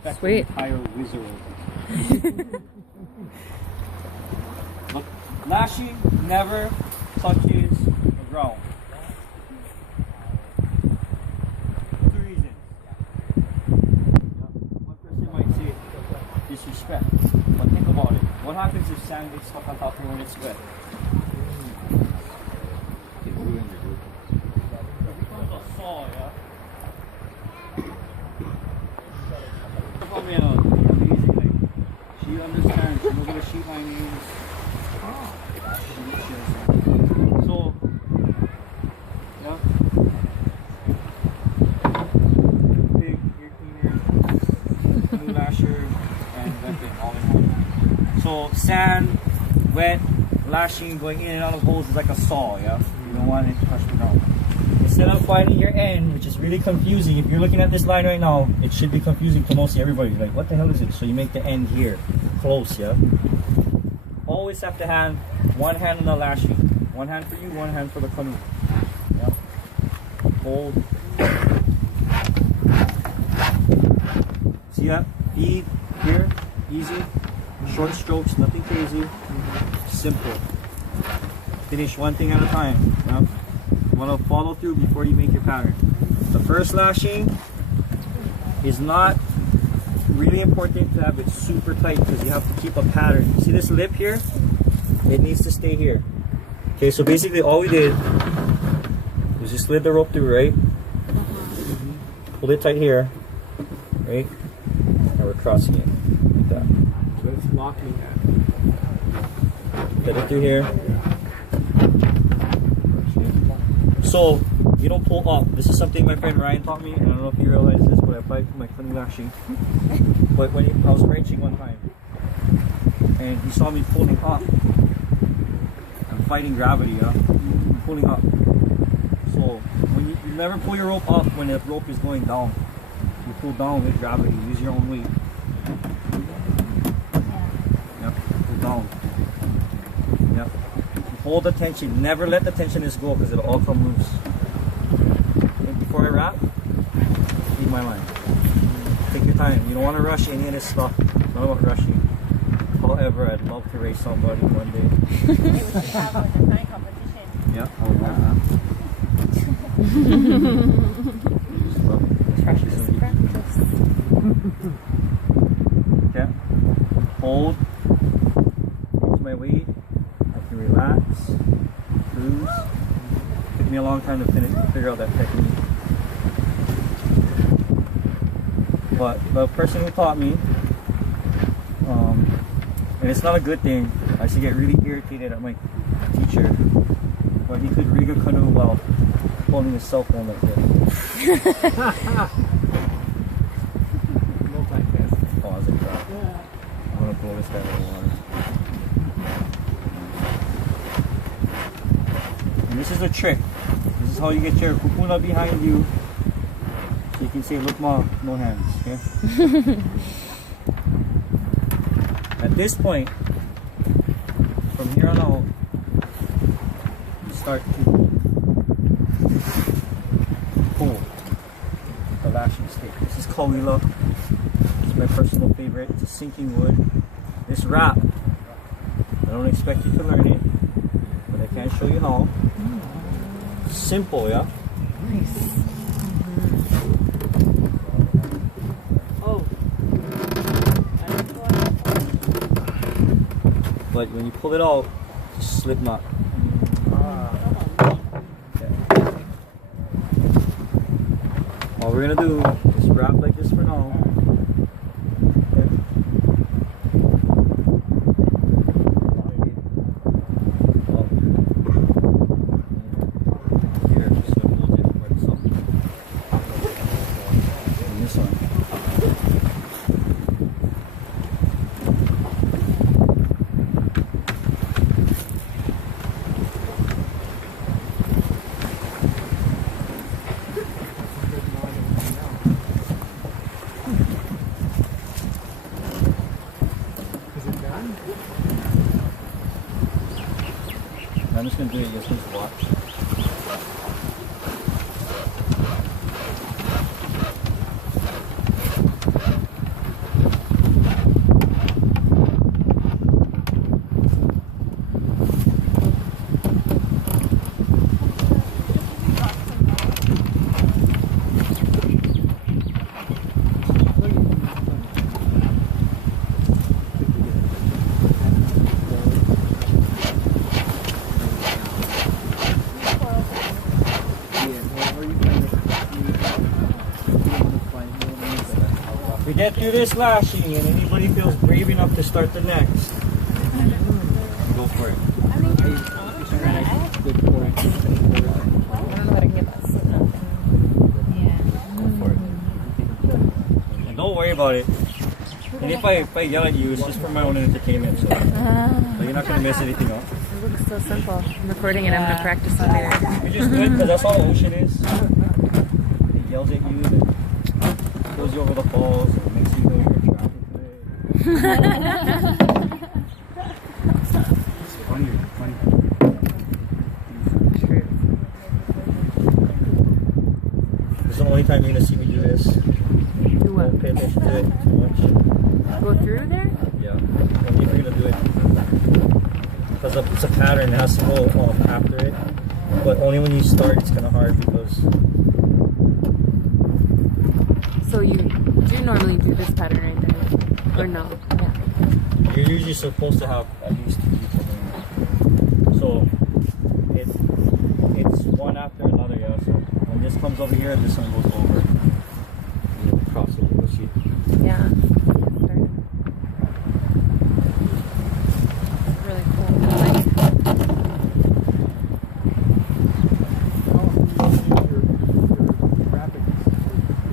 affect Sweet. the entire wizard. Look, lashing never touches the ground. 2 reasons. One person might say disrespect, but think about it. What happens if sand gets stuck on top of you when it's wet? It becomes a saw, yeah? Amazing, like, she understands, she knows what a sheet line means. So, yeah. Pig, ear cleaner, canoe lasher, and venting all in one. So, sand, wet, lashing, going in and out of holes is like a saw, yeah? You don't want it to touch the ground. Instead of finding your end, which is really confusing, if you're looking at this line right now, it should be confusing to mostly everybody. Like, what the hell is it? So you make the end here, close, yeah? Always have to have one hand on the lashing. One hand for you, one hand for the canoe. Yeah. Hold. See that? Feed here, easy. Short strokes, nothing crazy. Simple. Finish one thing at a time. Yeah? You want to follow through before you make your pattern. The first lashing is not really important to have it super tight because you have to keep a pattern. See this lip here? It needs to stay here. Okay, so basically all we did was just slid the rope through, right? Hold it tight here, right? Now we're crossing it like that. So it's locking Get it through here. So you don't pull up. This is something my friend Ryan taught me, and I don't know if you realize this, but I applied to my canoe lashing. But when I was wrenching one time, and he saw me pulling up, I'm fighting gravity, yeah? I'm pulling up. So when you never pull your rope up when the rope is going down. You pull down with gravity. Use your own weight. Yep. Pull down. Yep. Hold the tension. Never let the tension just go because it'll all come loose. And before I wrap, leave my line. Take your time. You don't want to rush any of this stuff. It's not about rushing. However, I'd love to race somebody one day. Maybe we should have a design competition. Yeah, I would love that. Just love it. Practice. Okay. Hold. Use my weight. I can relax. Cruise. Took me a long time to figure out that technique. But the person who taught me, and it's not a good thing, I used to get really irritated at my teacher, but he could rig a canoe while holding his cell phone like this. multitasking. Pause it, crap. I'm gonna blow this guy out of the water. And this is a trick. This is how you get your kupuna behind you. So you can say, look ma, no hands. Okay? At this point, from here on out, you start to pull the lashing stick. This is kawaihai. It's my personal favorite. It's a sinking wood. This wrap, I don't expect you to learn it, but I can show you how. Simple, yeah? Nice. Oh. But when you pull it out, just slip knot. Okay. All we're gonna do is wrap like this for now. Okay. Here, just so it holds it where it's up. And this one. I'm just gonna do it, you just need to watch. We get through this lashing and anybody feels brave enough to start the next, go for it. Good point. I don't know how to get that slip knot. Yeah. Go for it. And don't worry about it. And if I yell at you, it's just for my own entertainment, so you're not gonna miss anything else. It looks so simple. I'm recording it. I'm gonna practice it later. You just do it because that's all the ocean is. It yells at you, and it throws you over the falls, and it makes you know you're trapped today. It's funny. True. This is the only time you're gonna see me do this. Do what? Don't pay attention to it too much. Go through there? Yeah, only if you're gonna do it. Because it's a pattern, it has to go after it. But only when you start, it's kind of hard because. So you do normally do this pattern right there? Or no? Yeah. You're usually supposed to have at least 2 people doing it. So it's one after another, yeah. So when this comes over here, this one goes over. You cross it, you'll see. Yeah. Really cool. I like it.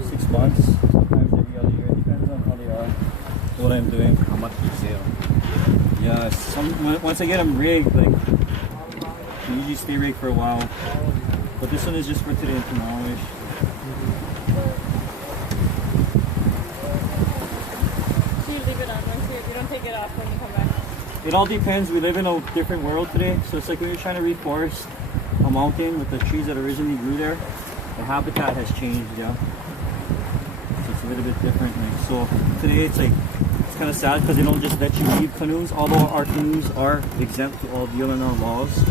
6 months, sometimes every other year. It depends on how they are, what I'm doing. How much do you sell? Yeah, once I get them rigged, like, they usually stay rigged for a while. But this one is just for today and tomorrow-ish. So you leave it on once you don't take it off when you come back. It all depends. We live in a different world today. So it's like when you're trying to reforest a mountain with the trees that originally grew there, the habitat has changed, yeah. So it's a little bit different. Like, so today it's like, it's kind of sad because they don't just let you leave canoes, although our canoes are exempt to all DLNR laws.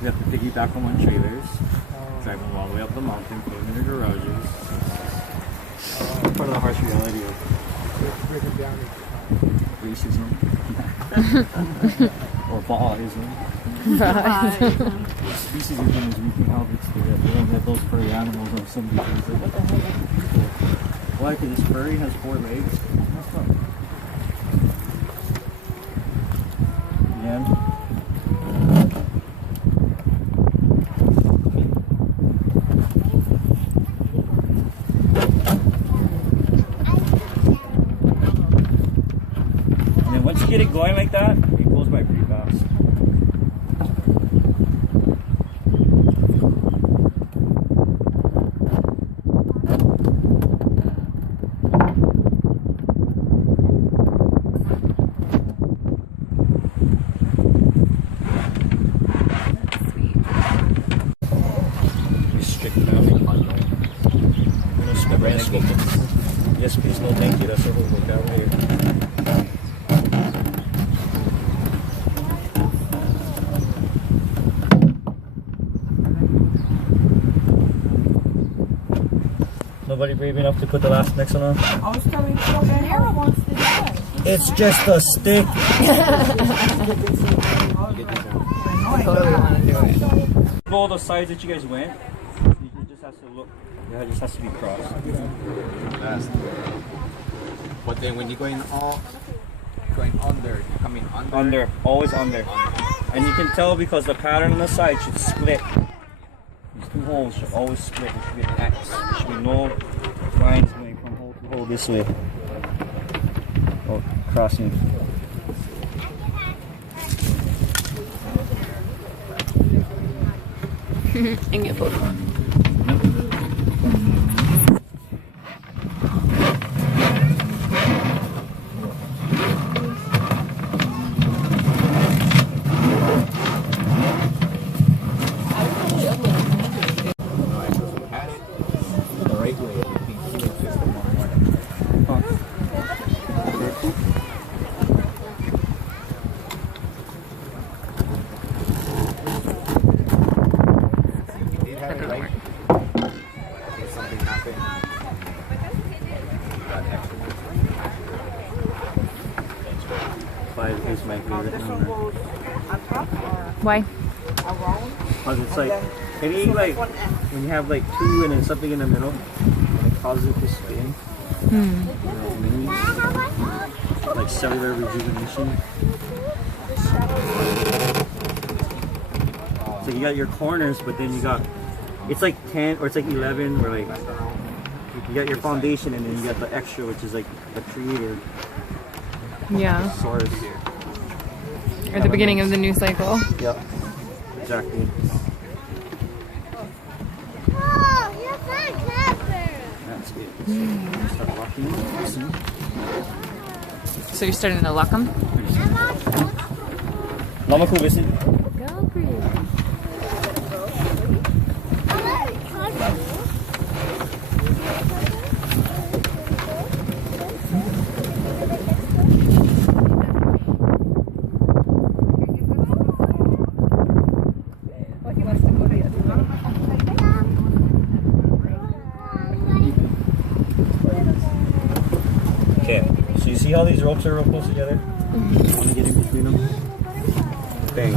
We have to piggyback them on trailers, drive them all the way up the mountain, put them in their garages. It's part of the harsh reality of Break it down. racism. Or Bahaism. Species of things wreaking havoc today. They don't have those furry animals on some people. It's like, what the hell are these people? Why? Because this furry has 4 legs? That's not. Again. And then once you get it going like that, it goes by pretty fast. Restrict traffic. No smoking. Yes, please, no thank you. That's what we'll look out here. Nobody brave enough to put the next one on? I was telling you, Panera wants to do it. It's just a stick. Totally want to do it. All the sides that you guys went, you just has to look. Yeah, it just has to be crossed. But then when you're going under, you're coming under. Under, always under. And you can tell because the pattern on the side should split. These 2 holes should always split. There should be an X. There should be no lines going from hole to hole this way. Oh, crossing. And get both. The right way. Something happened. Five is my favorite number. Why? Because it's like, any like, when you have like 2 and then something in the middle, and it causes it to spin. Like cellular rejuvenation. So you got your corners, but then you got, it's like 10 or it's like 11, where like you got your foundation and then you got the extra, which is like the creator Yeah. source. Or the beginning of the new cycle. Yep. Exactly. That's it. Start walking. See? So you're starting to lock them? Lama ko visit. Go for you. Okay, so you see how these ropes are real close together? You want to get in between them? Bang.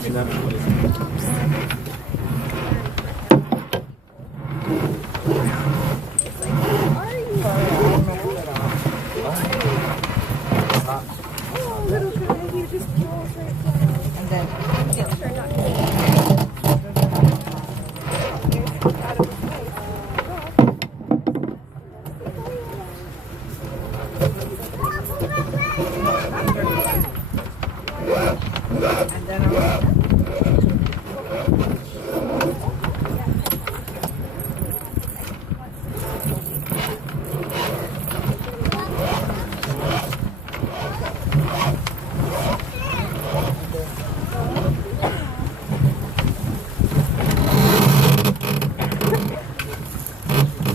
See that?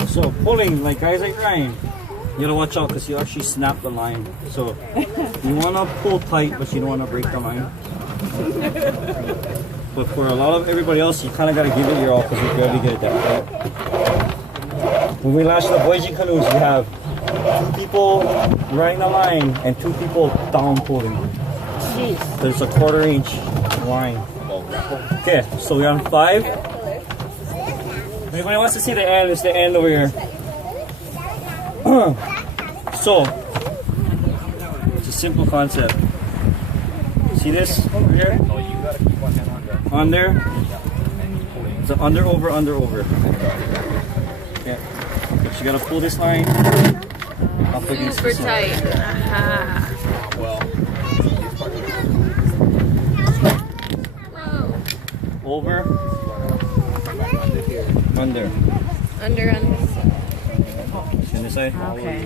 So pulling, like guys like Ryan, you gotta watch out because you actually snap the line. So you wanna pull tight, but you don't wanna break the line. But for a lot of everybody else, you kind of gotta give it your all because you barely get it that right. When we launch the Voyaging canoes, we have 2 people running the line and 2 people down pulling. Jeez. There's a 1/4 inch line. Okay, so we're on 5. If anybody wants to see the end, it's the end over here. So, it's a simple concept. See this over here? On there? It's an under, over, under, over. Okay. But you gotta pull this line up against Super this line. tight. Aha. Over, under. Under on this side. On this side? Okay.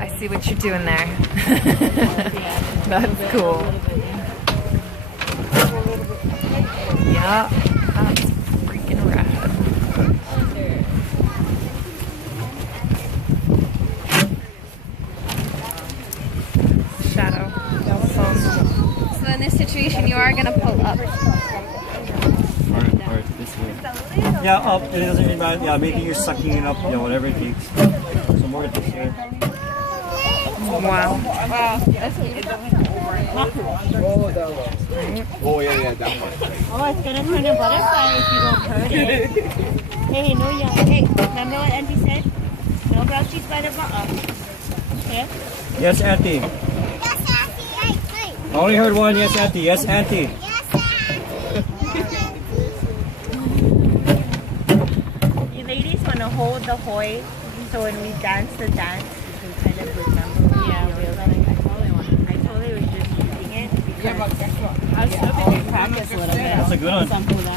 I see what you're doing there. That's cool. Yeah, that's freaking rad. Shadow. So in this situation, you are going to pull up. Alright, this way. Yeah, up. It doesn't really matter. Yeah, maybe you're sucking it up, you know, whatever it takes. So more this way. Wow. Oh yeah, that one. Oh, it's gonna turn a butterfly if you don't hurt it. Hey, no, yeah. Hey, remember what Auntie said? No grouchy spider button. Okay? Yes, Auntie. I only heard one. Yes, Auntie. Yes, Auntie. You ladies want to hold the hoy so when we dance the dance, you can kind of remember. Yeah, I totally was just using it because I was hoping to practice a little bit. That's a good one.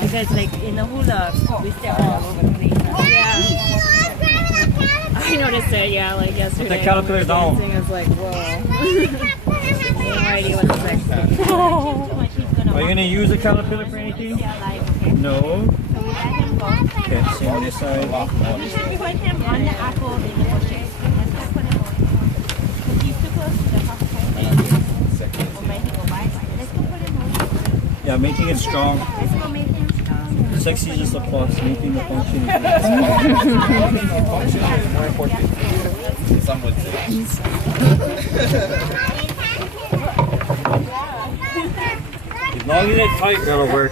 Because like in the hula, we step all over the place. Yeah. I noticed it, yeah, like yesterday. Put the caterpillar down. I was like, whoa. No idea what it's like. Are you going to use the caterpillar for anything? No. So we let him go. Okay, same on this side. Just put him on the apple in the bushes. Let's just put him on. Because he's too close to the house. Or might he go by? Yeah, making it strong. Let's go make him strong. Sexy is just a plus. Making the function is Function is more important. Some would say. as long as it's tight, that'll work.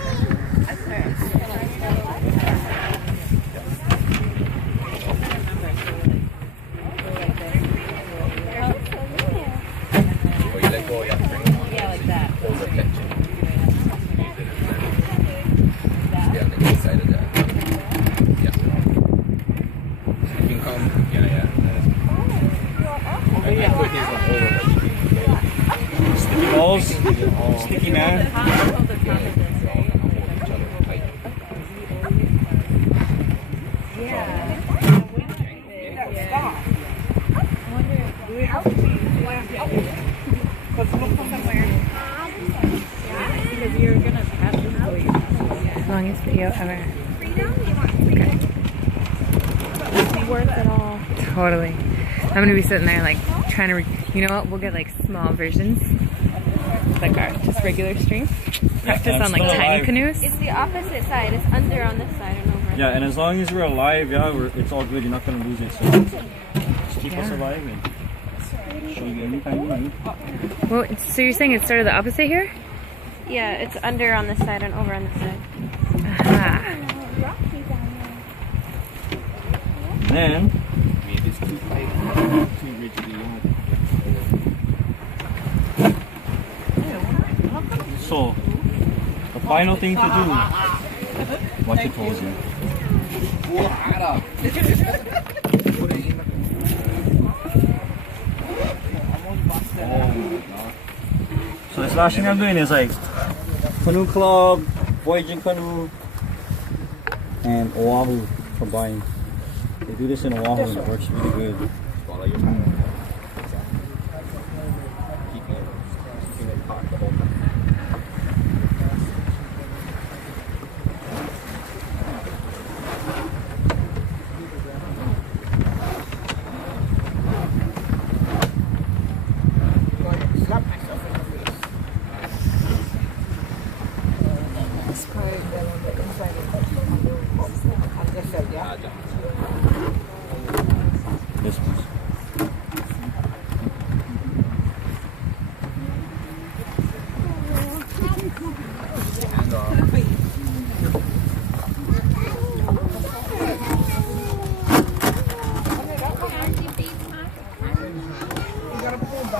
Or you let go, you have to bring it on. Yeah, like that. Hold the tension. Just get on the inside of that. Yeah. You can come. Yeah. I can put his on over, but you can Sticky balls. Sticky man. Longest video ever. Worth it all. Totally. I'm gonna be sitting there like trying to, you know what? We'll get like small versions, like our just regular string. Practice on like tiny canoes. It's the opposite side. It's under on this side and over. Yeah, and as long as we're alive, it's all good. You're not gonna lose it. So just keep us alive and show you anytime you need. Well, so you're saying it started the opposite here? Yeah, it's under on this side and over on this side. Aha. And then made this too tight, too rigidly. so the final thing to do. Watch your toes in. So this lashing I'm doing is like canoe club, voyaging canoe, and Oahu combined. They do this in Oahu and it works really good. Follow your pattern. Keeping it taut the whole time. Yes, please.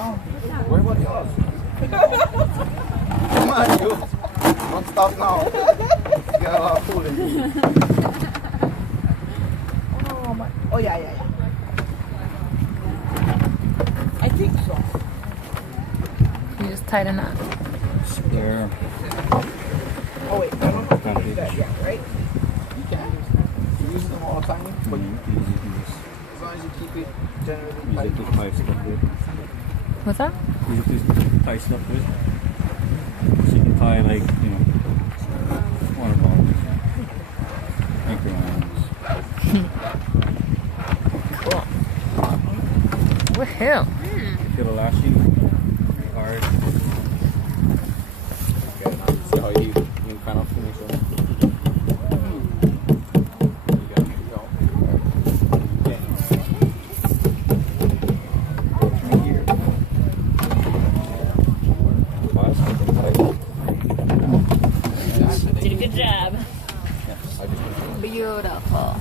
And where was yours? Come on, you. Don't stop now. You got a lot of food in you. Oh, yeah. I think so. You just tied a knot. There. Oh, wait, I don't know if you can do that yet, right? You can. You use them all the time, but You can use as long as you keep it generally it tight. to tie stuff with. What's that? Use it to tie stuff with. So you can tie like, you know, water bottles, anchor lines. Cool. Woohoo! Feel the lashing hard. See how you kind of finish it. Did a good job. Beautiful.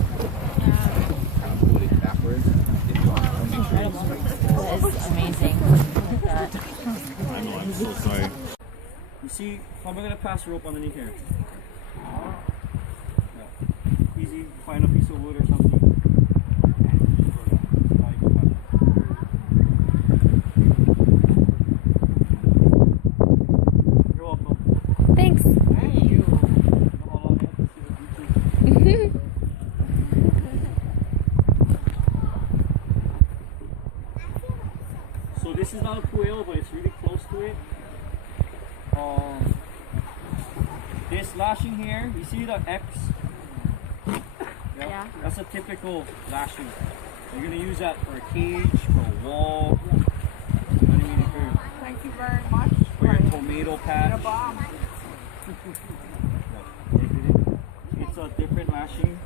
Kind of pull it backwards. If you want to make sure it's straight. That is amazing. I know, I'm so sorry. You see, how am I going to pass the rope underneath here? Yeah. Easy, find a piece of wood or something. You're welcome. Thanks. So this is not a pueo, but it's really close to it. This lashing here, you see the X? Yeah. That's a typical lashing. You're gonna use that for a cage, for a wall. You know what I mean? Thank you very much. For your tomato patch. It's a different lashing.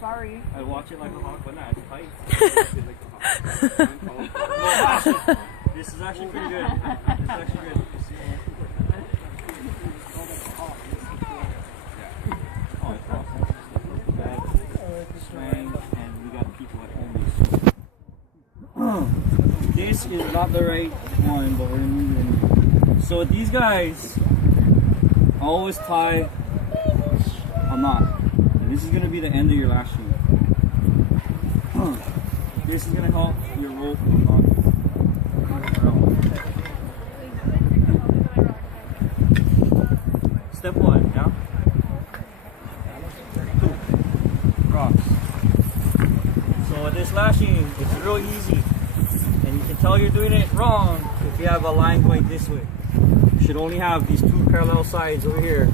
Sorry. I watch it like a hawk, but nah, it's tight. No, this is actually pretty good. This is actually good. Oh, it's awesome. And we got people at home. This is not the right one, but we're moving. So these guys always tie a knot. And this is going to be the end of your lashing. This is going to help your rope not around. Step 1, yeah? 2, cross. So with this lashing, it's real easy. And you can tell you're doing it wrong if you have a line going this way. You should only have these 2 parallel sides over here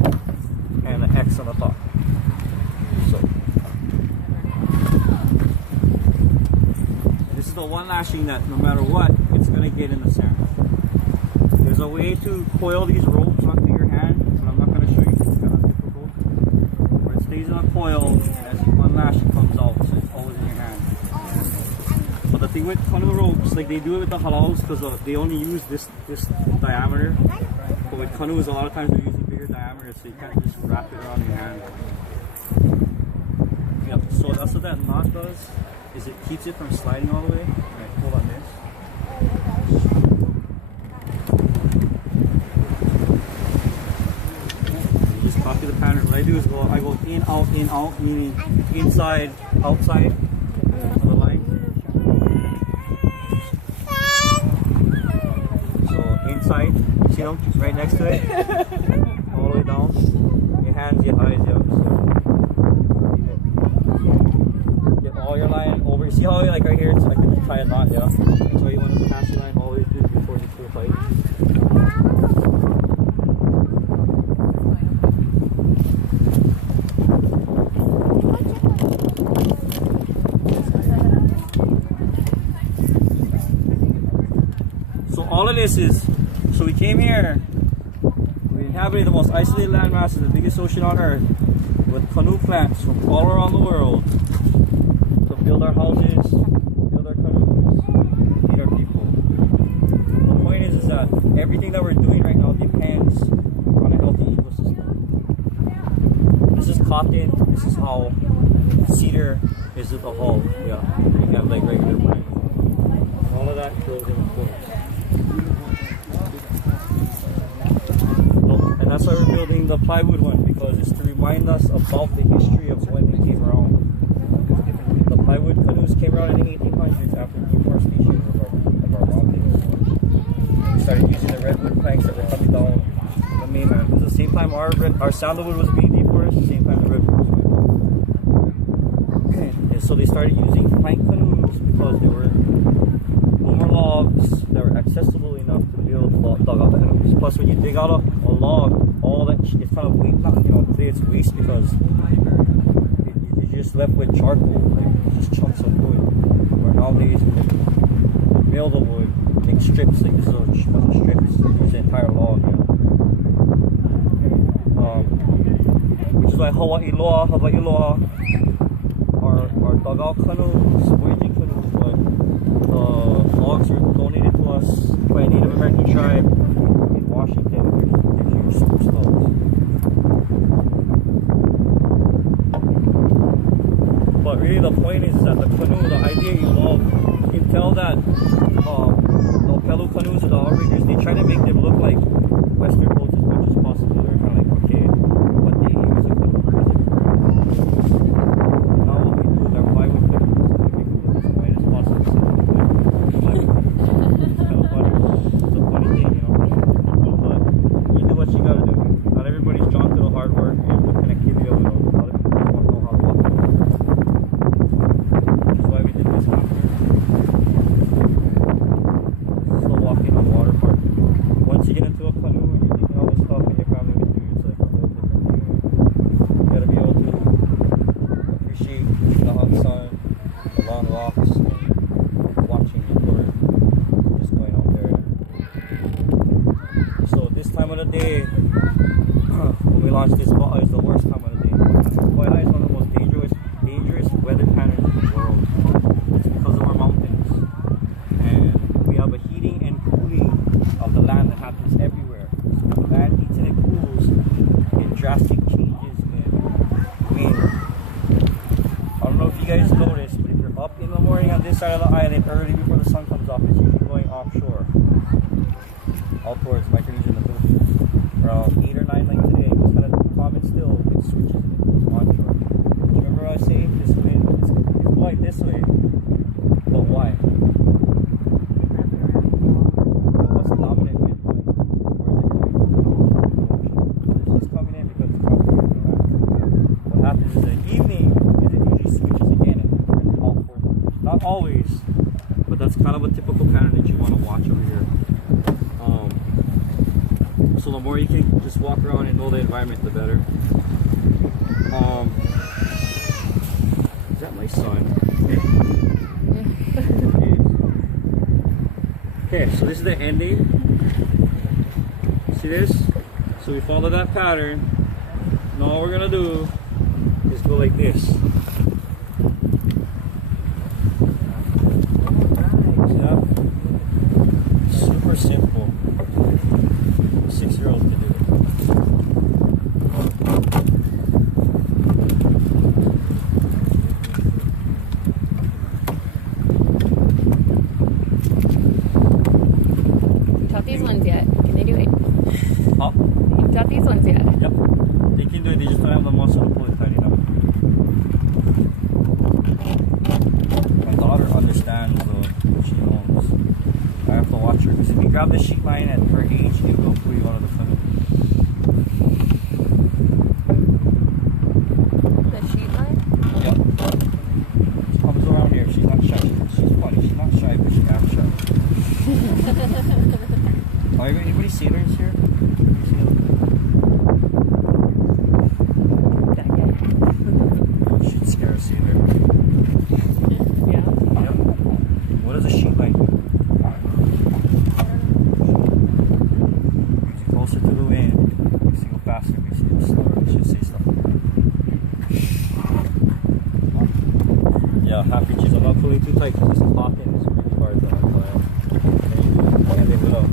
and an X on the top. So this is the one lashing that no matter what, it's gonna get in the sand. There's a way to coil these ropes onto your hand, and I'm not gonna show you. It's kind of difficult. Where it stays in a coil, and as you unlash, it comes out, so it's always in your hand. But the thing with canoe ropes, like they do it with the halaus because they only use this diameter. But with canoes, a lot of times they're using bigger diameter, so you can't just wrap it around your hand. Yep. So that's what that knot does. Is it keeps it from sliding all the way. And I pull on this. Just copy the pattern. What I do is I go in, out, meaning inside, outside of the line. So inside, you see them right next to it, all the way down. Your hands, your eyes, yeah. Get all your line over. See how like right here, it's like a tie a knot, yeah. So you want to pass the line all the way through before you pull tight. So all of this is, so we came here, we inhabited the most isolated landmass in the biggest ocean on earth with canoe plants from all around the world to build our houses, build our canoes, feed our people. The point is that everything that we're doing right now depends on a healthy ecosystem. This is cotton, this is how cedar is with the hull, yeah. You have like regular plants. All of that goes in the forest. That's why we're building the plywood one, because it's to remind us about the history of when they came around. The plywood canoes came around in the 1800s after deforestation of our mountains. We started using the redwood planks that were coming down the mainland. It was the same time our sandalwood was being deforested, the same time the redwood was going. And so they started using plank canoes because there were no more logs that were accessible enough to build dugout canoes. Plus, when you dig out a log, all that it's kind of waste. Not, today it's waste because you're just left with charcoal, like just chunks of wood. Where nowadays, you mill the wood, make strips. Like this is a strip. Use the entire log. Which is why Hawaii Aloha, our dugout canoes, voyaging canoes, but the logs were donated to us by a Native American tribe in Washington. But really the point is that the canoe, the idea evolved. You can tell that the Pelu canoes or the outriggers, they try to make them look like Western boats as much as possible. They're kind of like archaic, but they use a canoe. Now what we do with our plywood canoes is to make them look as white as possible. It's kind of funny. It's a funny thing, But you do what you gotta do. Not everybody's drawn to the hard work and the connectivity of it all. A lot of people just want to know how to walk. Which is why we did this conference. Still walking on the water part. Once you get into a canoe and you're thinking all this stuff and your family with you, it's like a whole different thing. You gotta be able to appreciate the hot sun, the long walks, and watching the bird just going out there. So this time of the day, launched this ball is the worst time of the day. Kawaihai is one of the most dangerous weather patterns in the world. It's because of our mountains. And we have a heating and cooling of the land that happens everywhere. So when the land heats and it cools, it drastic changes in wind. I don't know if you guys noticed, but if you're up in the morning on this side of the island early before the sun comes up, it's usually going offshore. Out towards Micronesia and the Philippines. Around 8 or 9 like today, it's kind of common still, it switches and it goes onshore. Remember I was saying this wind is blowing this way, but why? What's the dominant wind blowing? Where is it going? It's just coming in because it's coming in. What happens is in the evening is it usually switches again and out towards. Not always, but that's kind of a typical pattern that you want to watch over here. So the more you can just walk around and know the environment, the better. Is that my son? Okay, so this is the ending. See this? So we follow that pattern. Now all we're gonna do is go like this. See that? Super simple. 6-year-olds can do it. You taught these ones yet? Can they do it? Huh? You taught these ones yet? Yep. They can do it, they just don't have the muscle to pull it tight enough. My daughter understands though, she knows. I have to watch her, because if you grab the sheet line at her age, it will pull you out of the canoe. The sheet line? Yep. She comes around here, she's not shy. She's funny, she's not shy, but she acts shy. Oh, anybody sailors here? That guy. You should scare a sailor. Yeah. Yep. What does a sheet line do? Makes you closer to the wind. Makes you go faster, makes you go slower. You should say stuff like that. Yeah, happy cheese. I'm not pulling too tight because this clock in is really hard to untie. And then it will.